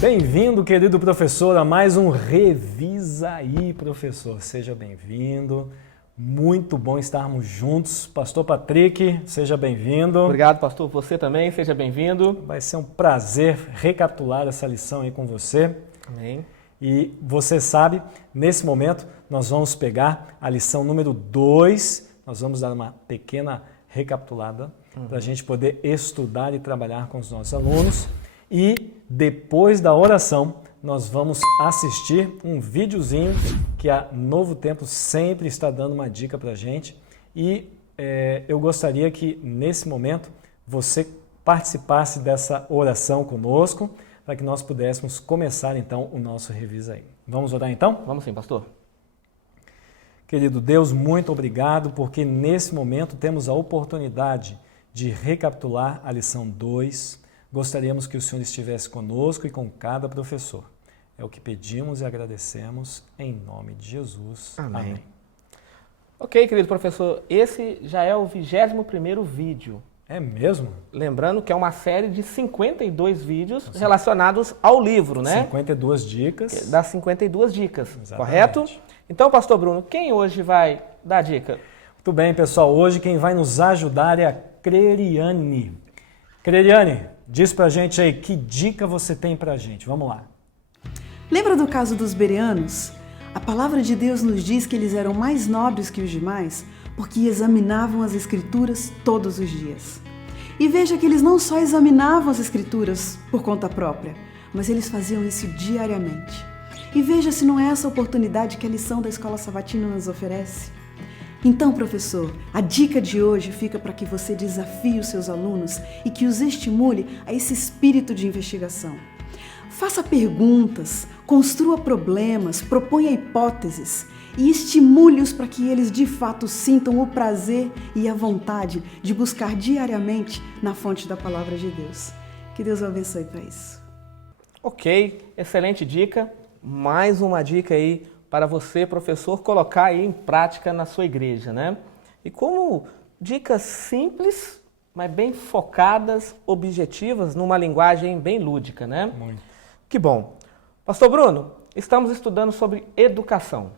Bem-vindo, querido professor, a mais um Revisa aí, professor. Seja bem-vindo. Muito bom estarmos juntos. Pastor Patrick, seja bem-vindo. Obrigado, pastor. Você também, seja bem-vindo. Vai ser um prazer recapitular essa lição aí com você. Amém. E você sabe, nesse momento, nós vamos pegar a lição número 2. Nós vamos dar uma pequena recapitulada para a gente poder estudar e trabalhar com os nossos alunos. E depois da oração, nós vamos assistir um videozinho que a Novo Tempo sempre está dando uma dica para a gente. E eu gostaria que, nesse momento, você participasse dessa oração conosco, para que nós pudéssemos começar, então, o nosso Revisa aí. Vamos orar, então? Vamos sim, pastor. Querido Deus, muito obrigado, porque nesse momento temos a oportunidade de recapitular a lição 2. Gostaríamos que o Senhor estivesse conosco e com cada professor. É o que pedimos e agradecemos em nome de Jesus. Amém. Amém. Ok, querido professor, esse já é o 21º vídeo. É mesmo? Lembrando que é uma série de 52 vídeos relacionados ao livro, né? 52 dicas. Das 52 dicas, Exatamente. Correto? Então, pastor Bruno, quem hoje vai dar a dica? Muito bem, pessoal. Hoje quem vai nos ajudar é a Creriane. Creriane, diz pra gente aí, que dica você tem pra gente? Vamos lá. Lembra do caso dos bereanos? A palavra de Deus nos diz que eles eram mais nobres que os demais porque examinavam as Escrituras todos os dias. E veja que eles não só examinavam as Escrituras por conta própria, mas eles faziam isso diariamente. E veja se não é essa oportunidade que a lição da Escola Sabatina nos oferece. Então, professor, a dica de hoje fica para que você desafie os seus alunos e que os estimule a esse espírito de investigação. Faça perguntas, construa problemas, proponha hipóteses e estimule-os para que eles de fato sintam o prazer e a vontade de buscar diariamente na fonte da palavra de Deus. Que Deus o abençoe para isso. Ok, excelente dica. Mais uma dica aí para você, professor, colocar aí em prática na sua igreja, né? E como dicas simples, mas bem focadas, objetivas, numa linguagem bem lúdica, né? Muito. Que bom. Pastor Bruno, estamos estudando sobre educação.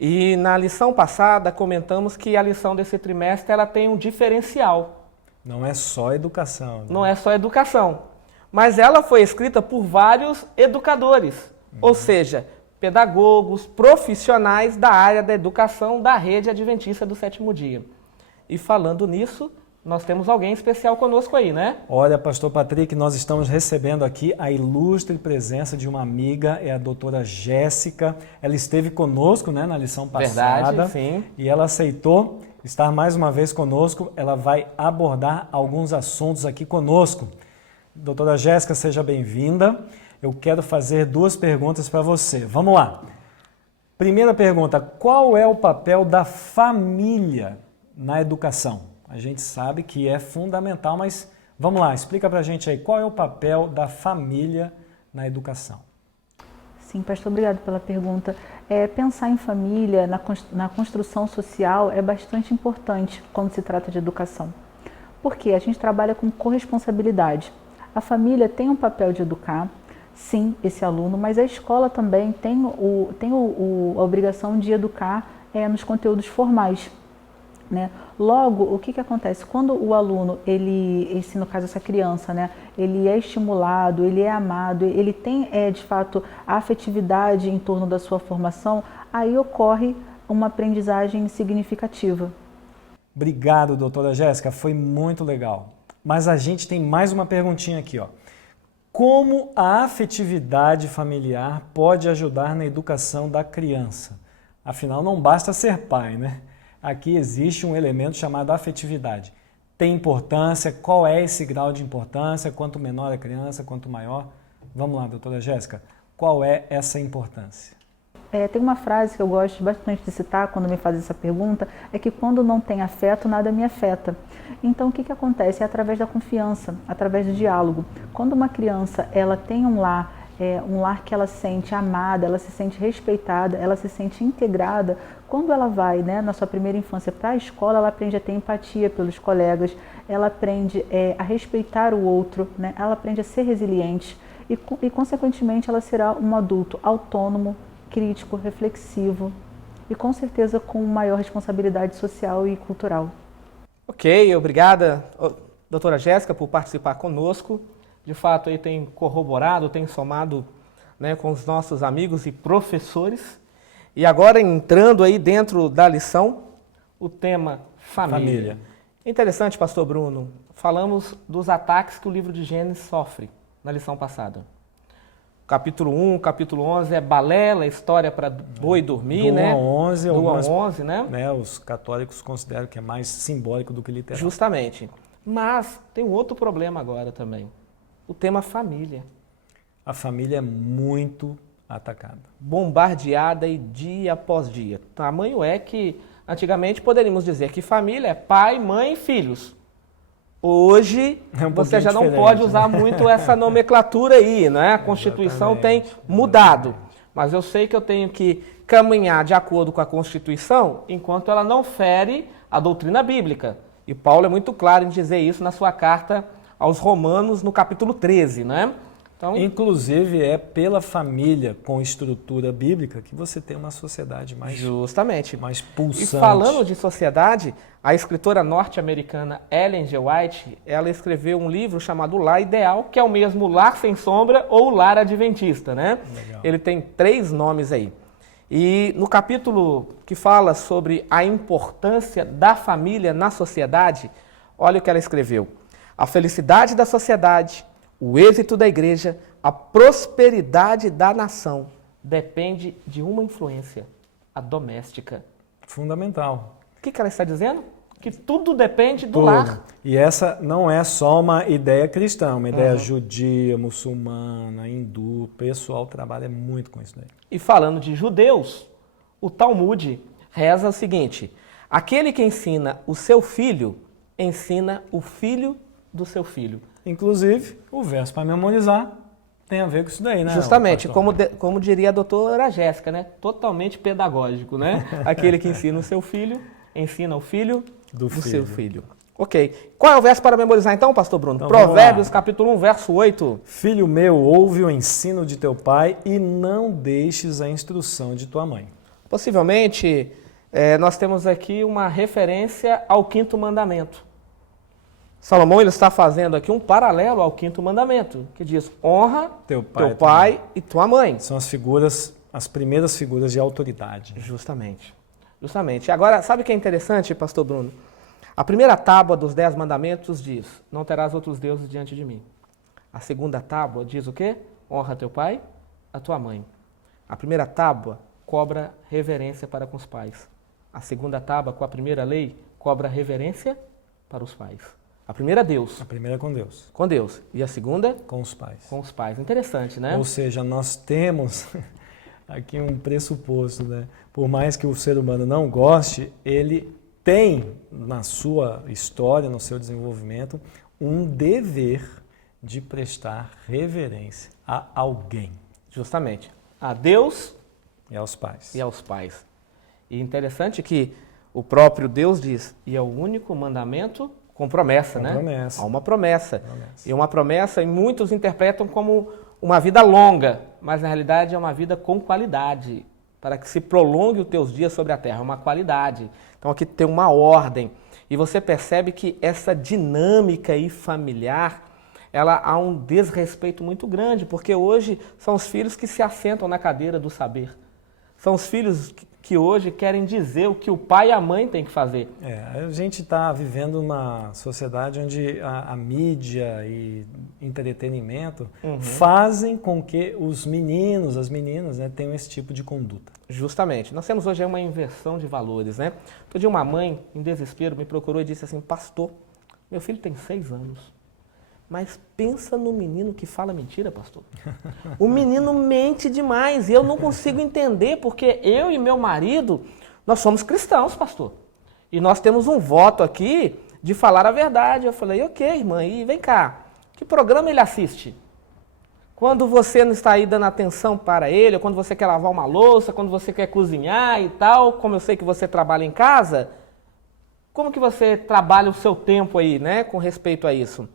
E na lição passada comentamos que a lição desse trimestre ela tem um diferencial. Não é só educação. Né? Não é só educação, mas ela foi escrita por vários educadores, ou seja, pedagogos, profissionais da área da educação da Rede Adventista do Sétimo Dia. E falando nisso, nós temos alguém especial conosco aí, né? Olha, pastor Patrick, nós estamos recebendo aqui a ilustre presença de uma amiga, é a doutora Jéssica. Ela esteve conosco, né, na lição passada. Verdade, sim. E ela aceitou estar mais uma vez conosco. Ela vai abordar alguns assuntos aqui conosco. Doutora Jéssica, seja bem-vinda. Eu quero fazer 2 perguntas para você. Vamos lá. Primeira pergunta, qual é o papel da família na educação? A gente sabe que é fundamental, mas vamos lá, explica para a gente aí, qual é o papel da família na educação? Sim, pastor, obrigado pela pergunta. Pensar em família, na construção social é bastante importante quando se trata de educação. Porque a gente trabalha com corresponsabilidade. A família tem um papel de educar, sim, esse aluno, mas a escola também tem a obrigação de educar nos conteúdos formais. Né? Logo, o que acontece? Quando o aluno, no caso essa criança, né, ele é estimulado, ele é amado, ele tem de fato a afetividade em torno da sua formação, aí ocorre uma aprendizagem significativa. Obrigado, doutora Jéssica, foi muito legal. Mas a gente tem mais uma perguntinha aqui, ó. Como a afetividade familiar pode ajudar na educação da criança? Afinal, não basta ser pai, né? Aqui existe um elemento chamado afetividade. Tem importância? Qual é esse grau de importância? Quanto menor a criança, quanto maior? Vamos lá, doutora Jéssica, qual é essa importância? Tem uma frase que eu gosto bastante de citar quando me fazem essa pergunta, é que quando não tem afeto, nada me afeta. Então, o que acontece? É através da confiança, através do diálogo. Quando uma criança ela tem um lar que ela se sente amada, ela se sente respeitada, ela se sente integrada, quando ela vai, né, na sua primeira infância para a escola, ela aprende a ter empatia pelos colegas, ela aprende a respeitar o outro, né, ela aprende a ser resiliente. e consequentemente, ela será um adulto autônomo, crítico, reflexivo e com certeza com maior responsabilidade social e cultural. Ok, obrigada, doutora Jéssica, por participar conosco. De fato, aí tem corroborado, tem somado, né, com os nossos amigos e professores. E agora, entrando aí dentro da lição, o tema família. Interessante, pastor Bruno, falamos dos ataques que o livro de Gênesis sofre na lição passada. Capítulo 1, capítulo 11 é balela, história para boi dormir, do né? 1 a 11, do 1 a 11, né? Os católicos consideram que é mais simbólico do que literal. Justamente. Mas tem um outro problema agora também. O tema família. A família é muito atacada. Bombardeada e dia após dia. Tamanho é que, antigamente, poderíamos dizer que família é pai, mãe e filhos. Hoje, você já não pode usar muito essa nomenclatura aí, né? A Constituição tem mudado. Mas eu sei que eu tenho que caminhar de acordo com a Constituição enquanto ela não fere a doutrina bíblica. E Paulo é muito claro em dizer isso na sua carta aos Romanos, no capítulo 13, né? Então, inclusive, é pela família com estrutura bíblica que você tem uma sociedade mais, justamente, mais pulsante. E falando de sociedade, a escritora norte-americana Ellen G. White, ela escreveu um livro chamado Lar Ideal, que é o mesmo Lar Sem Sombra ou Lar Adventista, né? Legal. Ele tem 3 nomes aí. E no capítulo que fala sobre a importância da família na sociedade, olha o que ela escreveu. A felicidade da sociedade, o êxito da igreja, a prosperidade da nação depende de uma influência, a doméstica. Fundamental. O que ela está dizendo? Que tudo depende do lar. E essa não é só uma ideia cristã, uma ideia judia, muçulmana, hindu. O pessoal trabalha muito com isso daí. E falando de judeus, o Talmud reza o seguinte: aquele que ensina o seu filho, ensina o filho do seu filho. Inclusive, o verso para memorizar tem a ver com isso daí, né? Justamente, como diria a doutora Jéssica, né? Totalmente pedagógico, né? Aquele que ensina o seu filho, ensina o filho do seu filho. Ok. Qual é o verso para memorizar então, pastor Bruno? Então, Provérbios, capítulo 1, verso 8. Filho meu, ouve o ensino de teu pai e não deixes a instrução de tua mãe. Possivelmente, nós temos aqui uma referência ao 5º mandamento. Salomão ele está fazendo aqui um paralelo ao 5º mandamento, que diz: honra teu pai e tua mãe. São as primeiras figuras de autoridade. Justamente. Agora, sabe o que é interessante, pastor Bruno? A primeira tábua dos 10 mandamentos diz: não terás outros deuses diante de mim. A segunda tábua diz o quê? Honra teu pai, a tua mãe. A primeira tábua cobra reverência para com os pais. A segunda tábua, com a primeira lei, cobra reverência para os pais. A primeira é Deus. A primeira é com Deus. Com Deus. E a segunda? Com os pais. Com os pais. Interessante, né? Ou seja, nós temos aqui um pressuposto, né? Por mais que o ser humano não goste, ele tem na sua história, no seu desenvolvimento, um dever de prestar reverência a alguém. Justamente. A Deus e aos pais. E interessante que o próprio Deus diz: e é o único mandamento com promessa, né? Há uma promessa. E uma promessa, e muitos interpretam como uma vida longa, mas na realidade é uma vida com qualidade, para que se prolongue os teus dias sobre a terra, uma qualidade. Então aqui tem uma ordem. E você percebe que essa dinâmica aí familiar, ela há um desrespeito muito grande, porque hoje são os filhos que se assentam na cadeira do saber. São os filhos que hoje querem dizer o que o pai e a mãe têm que fazer. A gente está vivendo uma sociedade onde a mídia e entretenimento fazem com que os meninos, as meninas, né, tenham esse tipo de conduta. Justamente. Nós temos hoje uma inversão de valores, né? Outro dia uma mãe, em desespero, me procurou e disse assim: pastor, meu filho tem 6 anos. Mas pensa no menino que fala mentira, pastor. O menino mente demais e eu não consigo entender, porque eu e meu marido, nós somos cristãos, pastor. E nós temos um voto aqui de falar a verdade. Eu falei: ok, irmã, e vem cá, que programa ele assiste? Quando você não está aí dando atenção para ele, ou quando você quer lavar uma louça, quando você quer cozinhar e tal, como eu sei que você trabalha em casa, como que você trabalha o seu tempo aí, né, com respeito a isso?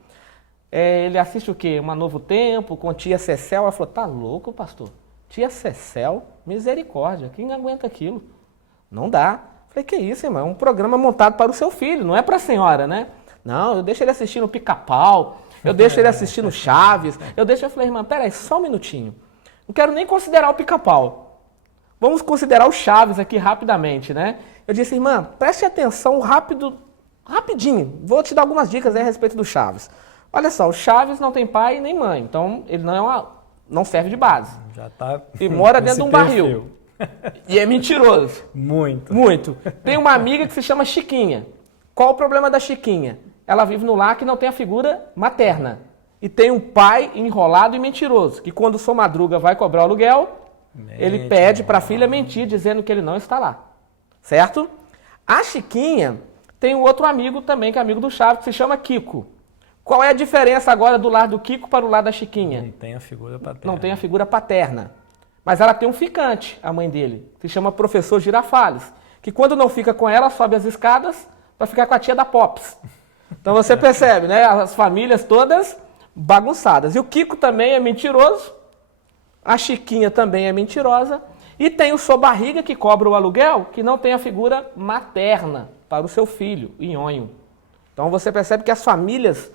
Ele assiste o quê? Uma Novo Tempo, com tia Cecel. Ela falou, tá louco, pastor? Tia Cecel? Misericórdia, quem aguenta aquilo? Não dá. Falei, que isso, irmão? É um programa montado para o seu filho, não é para a senhora, né? Não, eu deixo ele assistir no Pica-Pau, eu deixo ele assistir no Chaves, eu falei, irmã, peraí, só um minutinho. Não quero nem considerar o Pica-Pau. Vamos considerar o Chaves aqui rapidamente, né? Eu disse, irmã, preste atenção rapidinho. Vou te dar algumas dicas aí a respeito do Chaves. Olha só, o Chaves não tem pai nem mãe, então ele não serve de base. Já tá e mora dentro de um barril. E é mentiroso. Muito. Muito. Tem uma amiga que se chama Chiquinha. Qual o problema da Chiquinha? Ela vive no lar que não tem a figura materna. E tem um pai enrolado e mentiroso, que quando sua madruga vai cobrar o aluguel, ele pede para a filha mentir, dizendo que ele não está lá. Certo? A Chiquinha tem um outro amigo também, que é amigo do Chaves, que se chama Kiko. Qual é a diferença agora do lar do Kiko para o lar da Chiquinha? Não tem a figura paterna. Não tem a figura paterna. Mas ela tem um ficante, a mãe dele, que se chama Professor Girafales, que quando não fica com ela, sobe as escadas para ficar com a tia da Pops. Então você percebe, né? As famílias todas bagunçadas. E o Kiko também é mentiroso, a Chiquinha também é mentirosa, e tem o Sua Barriga, que cobra o aluguel, que não tem a figura materna para o seu filho, Nhonho. Então você percebe que as famílias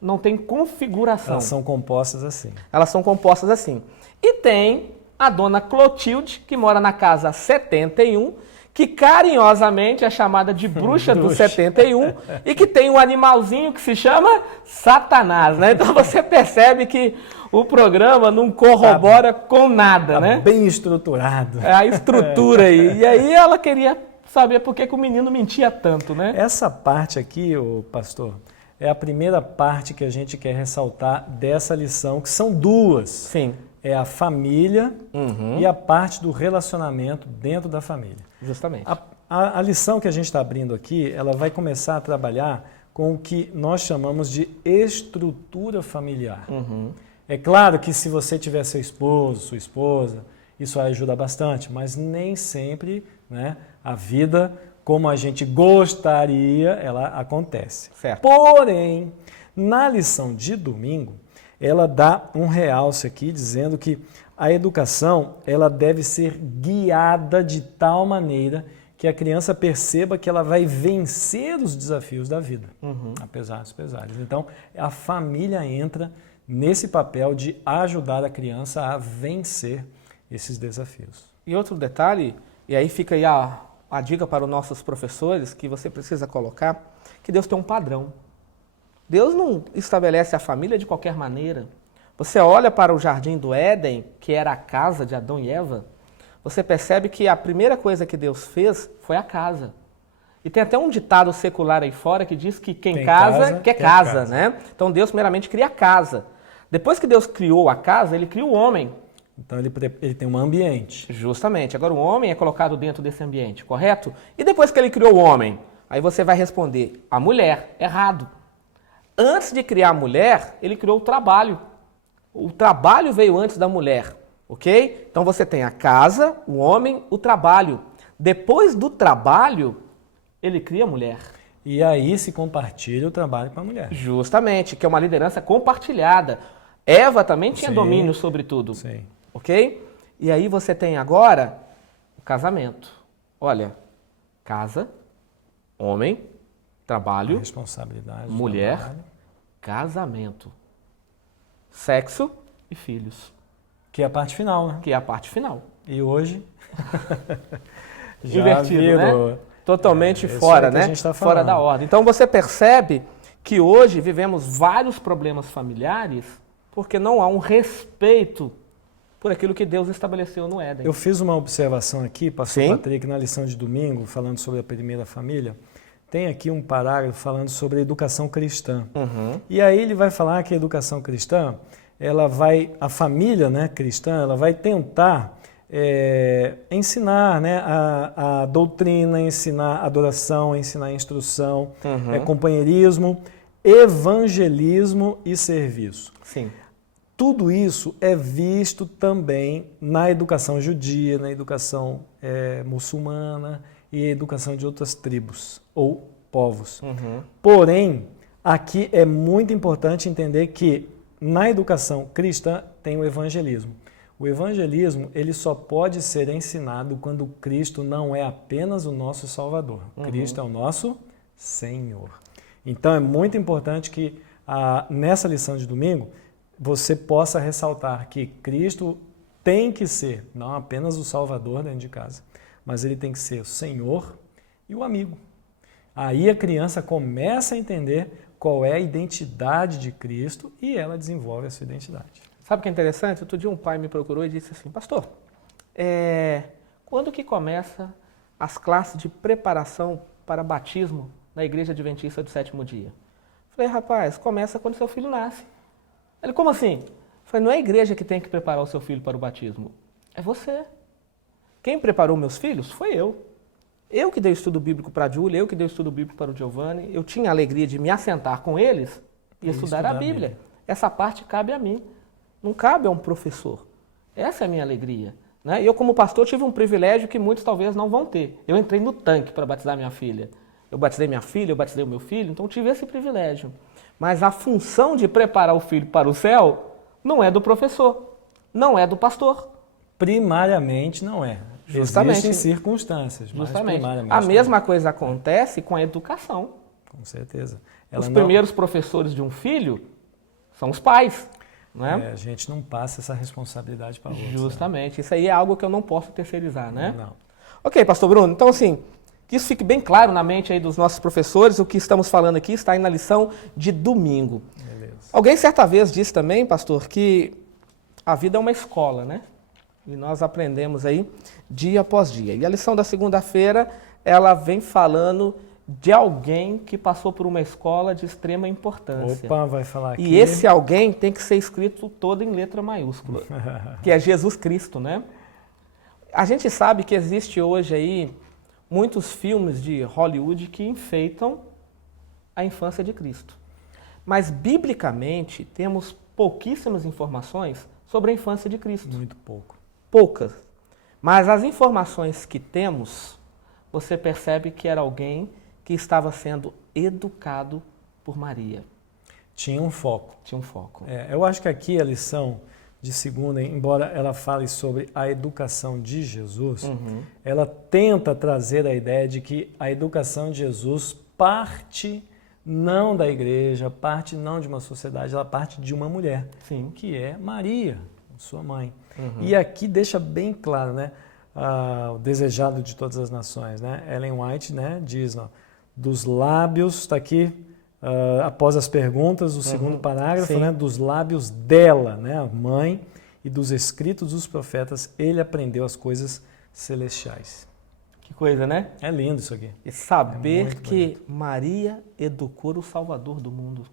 não têm configuração. Elas são compostas assim. Elas são compostas assim. E tem a dona Clotilde, que mora na casa 71, que carinhosamente é chamada de bruxa do 71 e que tem um animalzinho que se chama Satanás, né? Então você percebe que o programa não corrobora com nada, né? Bem estruturado. É a estrutura aí. E aí ela queria saber por que o menino mentia tanto, né? Essa parte aqui, ô pastor, é a primeira parte que a gente quer ressaltar dessa lição, que são duas. Sim. É a família e a parte do relacionamento dentro da família. Justamente. A lição que a gente está abrindo aqui, ela vai começar a trabalhar com o que nós chamamos de estrutura familiar. É claro que se você tiver seu esposo, sua esposa, isso ajuda bastante, mas nem sempre, né, a vida como a gente gostaria, ela acontece. Certo. Porém, na lição de domingo, ela dá um realce aqui dizendo que a educação ela deve ser guiada de tal maneira que a criança perceba que ela vai vencer os desafios da vida, apesar dos pesares. Então, a família entra nesse papel de ajudar a criança a vencer esses desafios. E outro detalhe, e aí fica aí a dica para os nossos professores, que você precisa colocar, que Deus tem um padrão. Deus não estabelece a família de qualquer maneira. Você olha para o Jardim do Éden, que era a casa de Adão e Eva, você percebe que a primeira coisa que Deus fez foi a casa. E tem até um ditado secular aí fora que diz que quem casa, quer casa, né? Então Deus primeiramente cria a casa. Depois que Deus criou a casa, ele cria o homem. Então ele tem um ambiente. Justamente. Agora o homem é colocado dentro desse ambiente, correto? E depois que ele criou o homem, aí você vai responder, a mulher, errado. Antes de criar a mulher, ele criou o trabalho. O trabalho veio antes da mulher, ok? Então você tem a casa, o homem, o trabalho. Depois do trabalho, ele cria a mulher. E aí se compartilha o trabalho com a mulher. Justamente, que é uma liderança compartilhada. Eva também tinha domínio sobre tudo, sim. Ok? E aí você tem agora o casamento. Olha, casa, homem, trabalho, responsabilidade, mulher, trabalho. Casamento, sexo e filhos. Que é a parte final, né? Que é a parte final. E hoje já invertido, virou. né? Totalmente fora, né? Fora da ordem. Então você percebe que hoje vivemos vários problemas familiares porque não há um respeito por aquilo que Deus estabeleceu no Éden. Eu fiz uma observação aqui, pastor Sim. Patrick, na lição de domingo, falando sobre a primeira família. Tem aqui um parágrafo falando sobre a educação cristã. E aí ele vai falar que a educação cristã, a família, né, cristã, ela vai tentar ensinar, né, a doutrina, ensinar a adoração, ensinar a instrução, companheirismo, evangelismo e serviço. Sim. Tudo isso é visto também na educação judia, na educação muçulmana e educação de outras tribos ou povos. Porém, Aqui é muito importante entender que na educação cristã tem o evangelismo. O evangelismo ele só pode ser ensinado quando Cristo não é apenas o nosso Salvador. Cristo é o nosso Senhor. Então é muito importante que nessa lição de domingo você possa ressaltar que Cristo tem que ser não apenas o Salvador dentro de casa, mas ele tem que ser o Senhor e o amigo. Aí a criança começa a entender qual é a identidade de Cristo e ela desenvolve a sua identidade. Sabe o que é interessante? Outro dia um pai me procurou e disse assim, pastor, quando que começa as classes de preparação para batismo na Igreja Adventista do Sétimo Dia? Falei, rapaz, começa quando seu filho nasce. Ele, como assim? Falei, não é a igreja que tem que preparar o seu filho para o batismo, é você. Quem preparou meus filhos foi eu. Eu que dei o estudo bíblico para a Júlia, eu que dei o estudo bíblico para o Giovanni, eu tinha a alegria de me assentar com eles e estudar a Bíblia. Essa parte cabe a mim, não cabe a um professor. Essa é a minha alegria. Né? Eu, como pastor, tive um privilégio que muitos talvez não vão ter. Eu entrei no tanque para batizar minha filha. Eu batizei minha filha, eu batizei o meu filho, então tive esse privilégio. Mas a função de preparar o filho para o céu não é do professor, não é do pastor. Primariamente não é. Justamente. Existem circunstâncias, mas primariamente a mesma coisa acontece com a educação. Com certeza. Os primeiros professores de um filho são os pais. Né? A gente não passa essa responsabilidade para outros. Justamente. Né? Isso aí é algo que eu não posso terceirizar, né? Não. Ok, pastor Bruno. Então, assim, que isso fique bem claro na mente aí dos nossos professores. O que estamos falando aqui está aí na lição de domingo. Beleza. Alguém certa vez disse também, pastor, que a vida é uma escola, né? E nós aprendemos aí dia após dia. E a lição da segunda-feira, ela vem falando de alguém que passou por uma escola de extrema importância. Opa, vai falar aqui. E esse alguém tem que ser escrito todo em letra maiúscula, que é Jesus Cristo, né? A gente sabe que existe hoje aí muitos filmes de Hollywood que enfeitam a infância de Cristo. Mas, biblicamente, temos pouquíssimas informações sobre a infância de Cristo. Muito pouco. Poucas. Mas as informações que temos, você percebe que era alguém que estava sendo educado por Maria. Tinha um foco. Tinha um foco. Eu acho que aqui a lição de segunda, embora ela fale sobre a educação de Jesus, ela tenta trazer a ideia de que a educação de Jesus parte não da igreja, parte não de uma sociedade, ela parte de uma mulher, Sim. que é Maria, sua mãe. E aqui deixa bem claro, né, o desejado de todas as nações, né? Ellen White, né, diz, ó, dos lábios, está aqui, após as perguntas, o segundo parágrafo, né, dos lábios dela, né, a mãe, e dos escritos dos profetas, ele aprendeu as coisas celestiais. Que coisa, né? É lindo isso aqui. E saber muito que bonito. Maria educou o Salvador do mundo.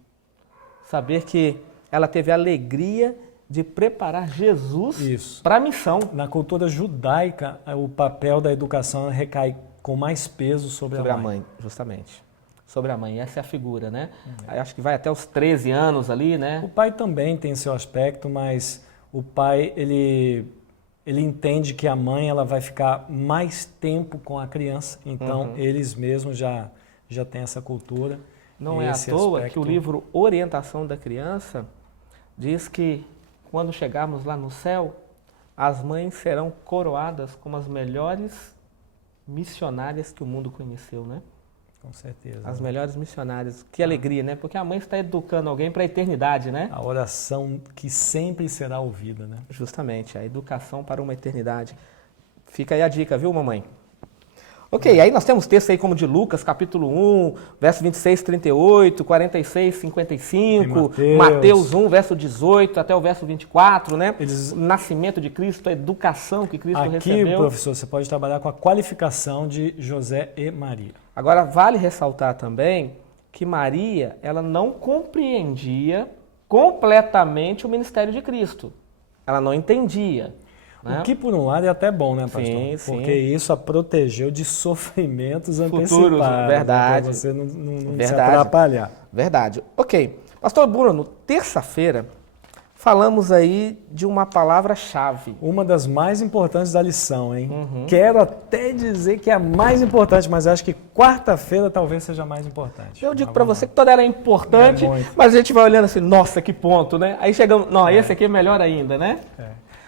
Saber que ela teve a alegria de preparar Jesus para a missão. Na cultura judaica, o papel da educação recai com mais peso sobre a mãe. Justamente. Sobre a mãe. Essa é a figura, né? Acho que vai até os 13 anos ali, né? O pai também tem seu aspecto, mas o pai, ele entende que a mãe ela vai ficar mais tempo com a criança, então eles mesmos já têm essa cultura. Não é à toa que o livro Orientação da Criança diz que quando chegarmos lá no céu, as mães serão coroadas como as melhores missionárias que o mundo conheceu, né? Com certeza. As melhores missionárias. Que alegria, né? Porque a mãe está educando alguém para a eternidade, né? A oração que sempre será ouvida, né? Justamente, a educação para uma eternidade. Fica aí a dica, viu, mamãe? Ok, aí nós temos texto aí como de Lucas, capítulo 1, verso 26, 38, 46, 55, Mateus 1, verso 18 até o verso 24, né? O nascimento de Cristo, a educação que Cristo recebeu. Aqui, professor, você pode trabalhar com a qualificação de José e Maria. Agora, vale ressaltar também que Maria, ela não compreendia completamente o ministério de Cristo. Ela não entendia. O que, por um lado, é até bom, né, pastor? Sim, porque isso a protegeu de sofrimentos futuros, antecipados. verdade. Para você não se atrapalhar. Verdade. Ok. Pastor Bruno, terça-feira, falamos aí de uma palavra-chave. Uma das mais importantes da lição, hein? Quero até dizer que é a mais importante, mas acho que quarta-feira talvez seja a mais importante. Eu digo para você que toda ela é importante, mas a gente vai olhando assim, nossa, que ponto, né? Aí chegamos, não, esse aqui é melhor ainda, né?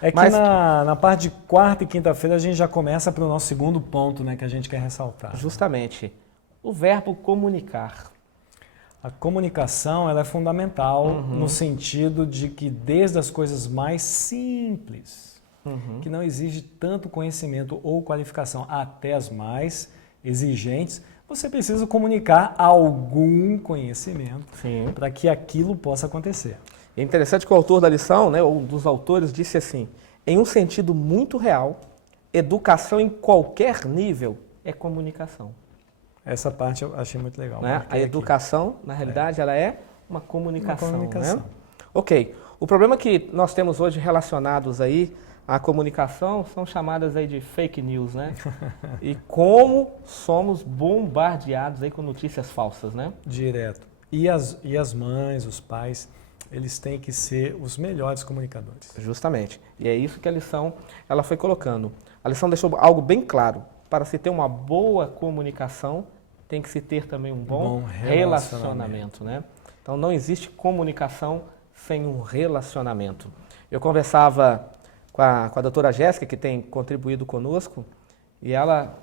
É que na parte de quarta e quinta-feira a gente já começa para o nosso segundo ponto, né, que a gente quer ressaltar. Justamente. O verbo comunicar. A comunicação ela é fundamental no sentido de que desde as coisas mais simples, que não exige tanto conhecimento ou qualificação, até as mais exigentes, você precisa comunicar algum conhecimento para que aquilo possa acontecer. É interessante que o autor da lição, né, ou um dos autores, disse assim, em um sentido muito real, educação em qualquer nível é comunicação. Essa parte eu achei muito legal. Né? A educação, na realidade, ela é uma comunicação. Né? Ok. O problema que nós temos hoje relacionados aí à comunicação são chamadas aí de fake news, né? E como somos bombardeados aí com notícias falsas, né? Direto. E as mães, os pais, eles têm que ser os melhores comunicadores. Justamente. E é isso que a lição ela foi colocando. A lição deixou algo bem claro. Para se ter uma boa comunicação, tem que se ter também um bom relacionamento, né? Então não existe comunicação sem um relacionamento. Eu conversava com a doutora Jéssica, que tem contribuído conosco, e ela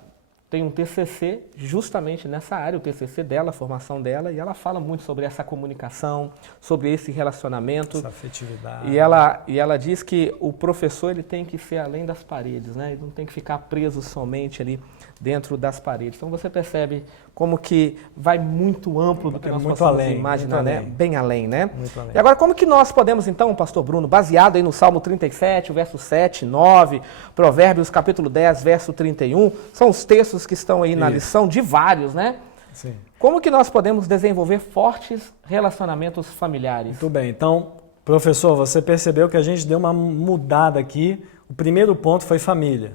tem um TCC justamente nessa área, o TCC dela, a formação dela, e ela fala muito sobre essa comunicação, sobre esse relacionamento. Essa afetividade. E ela diz que o professor ele tem que ser além das paredes, né? Ele não tem que ficar preso somente ali dentro das paredes. Então você percebe como que vai muito amplo do que nós possamos imaginar, né? Bem além, né? Muito além. E agora como que nós podemos então, pastor Bruno, baseado aí no Salmo 37, verso 7, 9, Provérbios capítulo 10, verso 31, são os textos que estão aí na lição de vários, né? Sim. Como que nós podemos desenvolver fortes relacionamentos familiares? Muito bem. Então, professor, você percebeu que a gente deu uma mudada aqui. O primeiro ponto foi família.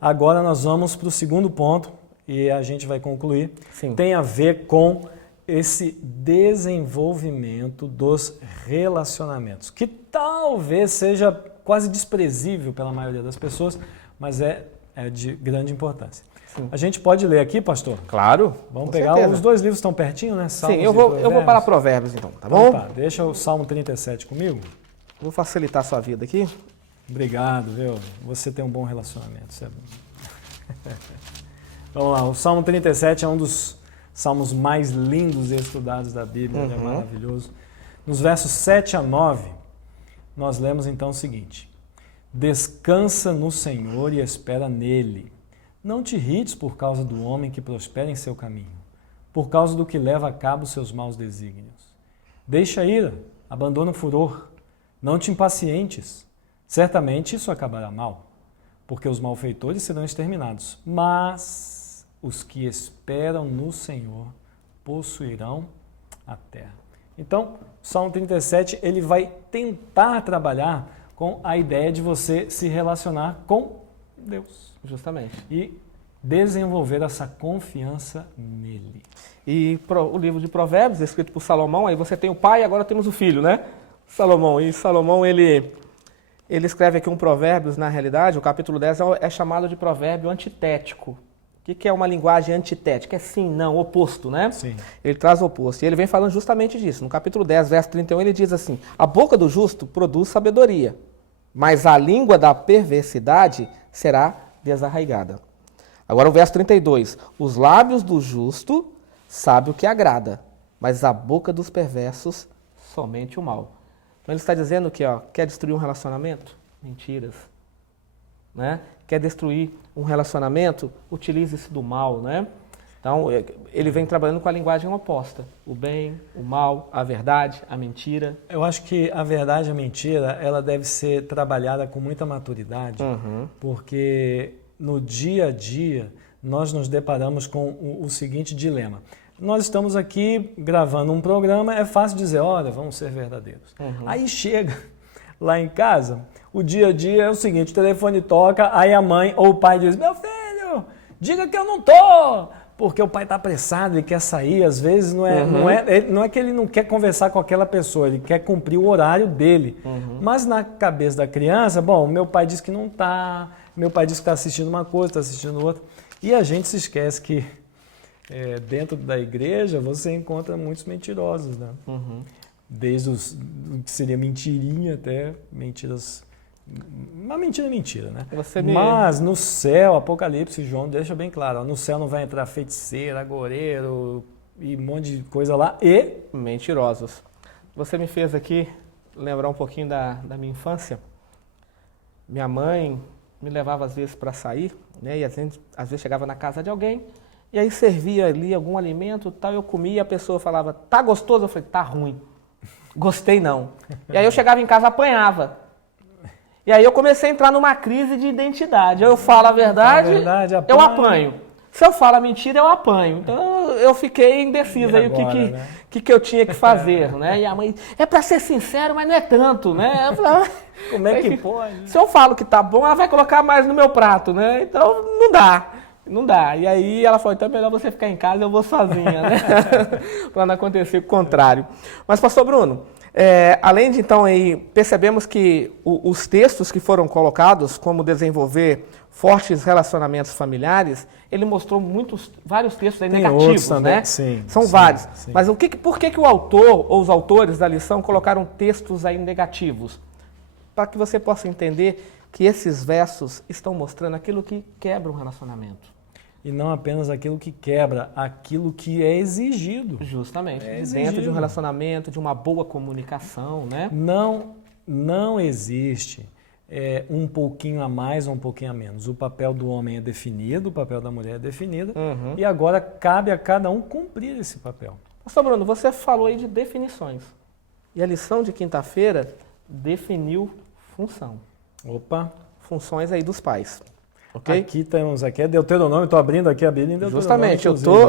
Agora nós vamos para o segundo ponto e a gente vai concluir. Sim. Tem a ver com esse desenvolvimento dos relacionamentos, que talvez seja quase desprezível pela maioria das pessoas, mas é de grande importância. Sim. A gente pode ler aqui, pastor? Claro. Vamos pegar, os dois livros estão pertinho, né? Salmos Sim, eu vou para Provérbios então, tá bom? Então tá, deixa o Salmo 37 comigo. Vou facilitar a sua vida aqui. Obrigado, viu? Você tem um bom relacionamento, isso é bom. Vamos lá, o Salmo 37 é um dos salmos mais lindos e estudados da Bíblia, ele é maravilhoso. Nos versos 7 a 9, nós lemos então o seguinte: descansa no Senhor e espera nele. Não te irrites por causa do homem que prospera em seu caminho, por causa do que leva a cabo seus maus desígnios. Deixa a ira, abandona o furor, não te impacientes. Certamente isso acabará mal, porque os malfeitores serão exterminados, mas os que esperam no Senhor possuirão a terra. Então, o Salmo 37, ele vai tentar trabalhar com a ideia de você se relacionar com Deus. Justamente. E desenvolver essa confiança nele. E o livro de Provérbios, escrito por Salomão, aí você tem o pai e agora temos o filho, né? Salomão. E Salomão, ele escreve aqui um Provérbios, na realidade, o capítulo 10 é chamado de provérbio antitético. O que é uma linguagem antitética? É sim, não, oposto, né? Sim. Ele traz o oposto. E ele vem falando justamente disso. No capítulo 10, verso 31, ele diz assim: a boca do justo produz sabedoria, mas a língua da perversidade será desarraigada. Agora o verso 32. Os lábios do justo sabem o que agrada, mas a boca dos perversos somente o mal. Então ele está dizendo que quer destruir um relacionamento? Mentiras. Né? Quer destruir um relacionamento? Utilize-se do mal. Né? Então ele vem trabalhando com a linguagem oposta. O bem, o mal, a verdade, a mentira. Eu acho que a verdade e a mentira, ela deve ser trabalhada com muita maturidade, porque no dia a dia nós nos deparamos com o seguinte dilema. Nós estamos aqui gravando um programa, é fácil dizer, olha, vamos ser verdadeiros. Aí chega lá em casa, o dia a dia é o seguinte, o telefone toca, aí a mãe ou o pai diz, meu filho, diga que eu não tô, porque o pai está apressado, ele quer sair, às vezes não é que ele não quer conversar com aquela pessoa, ele quer cumprir o horário dele. Mas na cabeça da criança, bom, meu pai disse que não está, meu pai disse que está assistindo uma coisa, está assistindo outra. E a gente se esquece que dentro da igreja você encontra muitos mentirosos, né? Desde o que seria mentirinha até mentiras. Uma mentira é mentira, né? Mas no céu, Apocalipse, João deixa bem claro, ó, no céu não vai entrar feiticeiro, agoreiro e um monte de coisa lá e... mentirosos. Você me fez aqui lembrar um pouquinho da minha infância. Minha mãe me levava às vezes para sair, né? E às vezes chegava na casa de alguém e aí servia ali algum alimento e tal, eu comia e a pessoa falava, tá gostoso? Eu falei, tá ruim. Gostei não. E aí eu chegava em casa e apanhava. E aí eu comecei a entrar numa crise de identidade. Eu falo a verdade, eu apanho. Se eu falo a mentira, eu apanho. Então eu fiquei indeciso aí agora, o que eu tinha que fazer, né? E a mãe, é para ser sincero, mas não é tanto, né? Eu falei, como é que pode? Se eu falo que tá bom, ela vai colocar mais no meu prato, né? Então não dá. Não dá. E aí ela falou, então é melhor você ficar em casa, eu vou sozinha, né? Para não acontecer o contrário. Mas, pastor Bruno, além de então aí, percebemos que os textos que foram colocados, como desenvolver fortes relacionamentos familiares, ele mostrou vários textos aí negativos, né? Sim, São vários. Sim. Mas por que o autor ou os autores da lição colocaram textos aí negativos? Para que você possa entender que esses versos estão mostrando aquilo que quebra um relacionamento. E não apenas aquilo que quebra, aquilo que é exigido. Justamente. Dentro de um relacionamento, de uma boa comunicação, né? Não existe um pouquinho a mais ou um pouquinho a menos. O papel do homem é definido, o papel da mulher é definido, e agora cabe a cada um cumprir esse papel. Pastor Bruno, você falou aí de definições. E a lição de quinta-feira definiu função. Opa! Funções aí dos pais. Okay? Aqui é Deuteronômio, estou abrindo aqui a Bíblia em Deuteronômio. Justamente,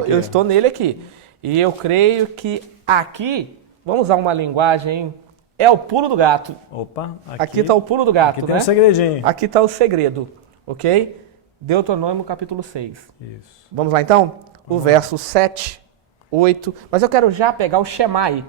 eu estou nele aqui. E eu creio que aqui, vamos usar uma linguagem, é o pulo do gato. Opa, aqui está o pulo do gato, aqui tem um segredinho. Aqui está o segredo, ok? Deuteronômio capítulo 6. Isso. Vamos lá então? O verso 7, 8, mas eu quero já pegar o Shemai.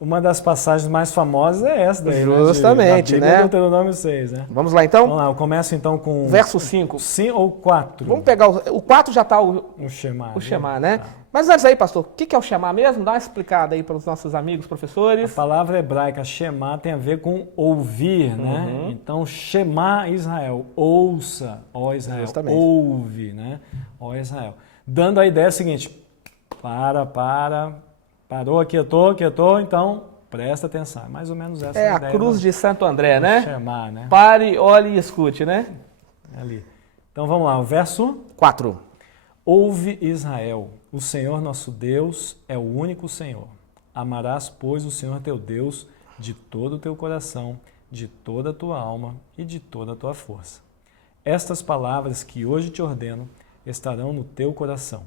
Uma das passagens mais famosas é essa daí, justamente, né? Deuteronômio 6, né? Vamos lá então? Vamos lá, eu começo então com... Verso 5. Sim ou 4? Vamos pegar o 4 já está o Shema. O Shema, né? Tá. Mas antes aí, pastor, o que é o Shema mesmo? Dá uma explicada aí para os nossos amigos, professores. A palavra hebraica Shema tem a ver com ouvir, né? Então, Shema Israel, ouça, ó Israel, justamente. Ouve, né? Ó Israel. Dando a ideia seguinte, parou, quietou, então presta atenção. É mais ou menos essa a ideia. É a cruz de Santo André, né? Shema, né? Pare, olhe e escute, né? Ali. Então vamos lá, o verso 4. Ouve Israel, o Senhor nosso Deus é o único Senhor. Amarás, pois, o Senhor teu Deus de todo o teu coração, de toda a tua alma e de toda a tua força. Estas palavras que hoje te ordeno estarão no teu coração.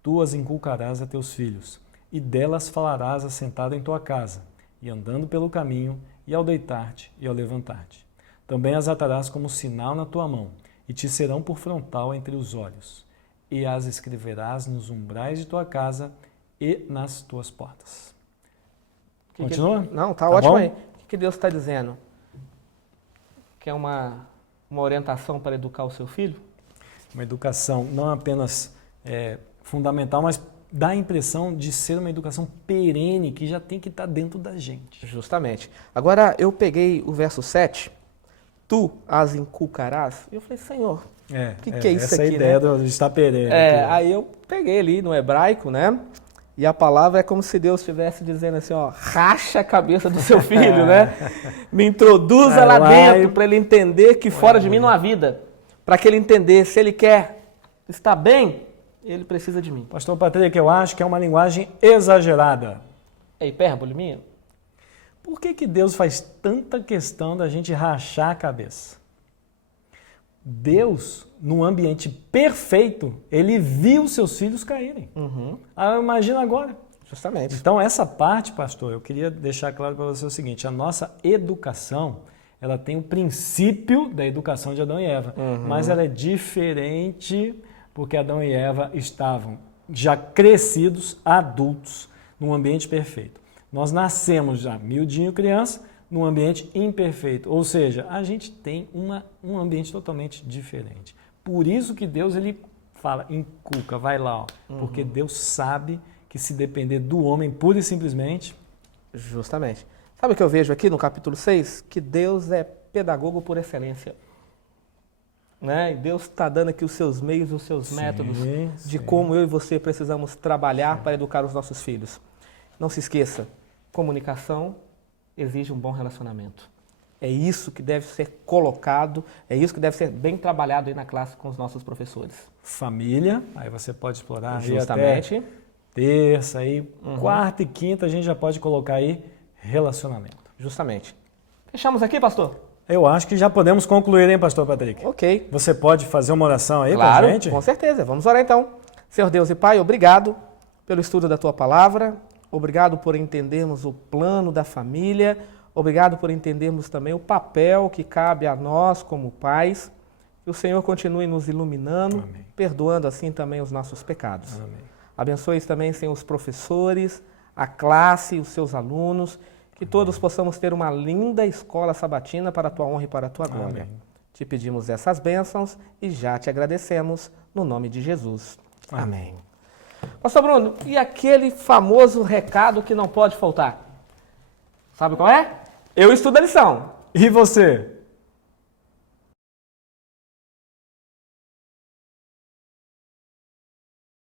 Tu as inculcarás a teus filhos, e delas falarás assentado em tua casa, e andando pelo caminho, e ao deitar-te e ao levantar-te. Também as atarás como sinal na tua mão, e te serão por frontal entre os olhos, e as escreverás nos umbrais de tua casa e nas tuas portas. Continua? Não, tá ótimo aí. O que Deus está dizendo? Que é uma orientação para educar o seu filho? Uma educação não apenas fundamental, mas dá a impressão de ser uma educação perene, que já tem que estar dentro da gente. Justamente. Agora, eu peguei o verso 7, tu as inculcarás, e eu falei, Senhor, o que é isso essa aqui? Essa ideia, né? De estar perene. Aí eu peguei ali no hebraico, né? E a palavra é como se Deus estivesse dizendo assim, ó, racha a cabeça do seu filho, né? Me introduza lá dentro para ele entender que fora de mim não há vida. Para que ele entender, se ele quer estar bem, ele precisa de mim. Pastor Patrick, eu acho que é uma linguagem exagerada. É hipérbole minha? Por que Deus faz tanta questão da gente rachar a cabeça? Deus, num ambiente perfeito, ele viu seus filhos caírem. Imagina agora. Justamente. Então, essa parte, pastor, eu queria deixar claro para você o seguinte, a nossa educação, ela tem o princípio da educação de Adão e Eva, mas ela é diferente Porque Adão e Eva estavam já crescidos, adultos, num ambiente perfeito. Nós nascemos já miudinho criança, num ambiente imperfeito. Ou seja, a gente tem um ambiente totalmente diferente. Por isso que Deus ele fala, inculca, vai lá, ó, porque Deus sabe que se depender do homem pura e simplesmente... Justamente. Sabe o que eu vejo aqui no capítulo 6? Que Deus é pedagogo por excelência. Né? E Deus está dando aqui os seus meios, os seus métodos de como eu e você precisamos trabalhar para educar os nossos filhos. Não se esqueça, comunicação exige um bom relacionamento. É isso que deve ser colocado, é isso que deve ser bem trabalhado aí na classe com os nossos professores. Família, aí você pode explorar Justamente. até terça, aí, quarta e quinta a gente já pode colocar aí relacionamento. Justamente. Fechamos aqui, pastor? Eu acho que já podemos concluir, hein, pastor Patrick? Ok. Você pode fazer uma oração aí Claro, com a gente? com certeza. Vamos orar então. Senhor Deus e Pai, obrigado pelo estudo da Tua Palavra, obrigado por entendermos o plano da família, obrigado por entendermos também o papel que cabe a nós como pais. Que o Senhor continue nos iluminando, Amém. perdoando assim também os nossos pecados. Amém. Abençoe também, Senhor, os professores, a classe, os seus alunos, que todos possamos ter uma linda escola sabatina para a Tua honra e para a Tua glória. Amém. Te pedimos essas bênçãos e já te agradecemos no nome de Jesus. Amém. Pastor Bruno, e aquele famoso recado que não pode faltar? Sabe qual é? Eu estudo a lição. E você?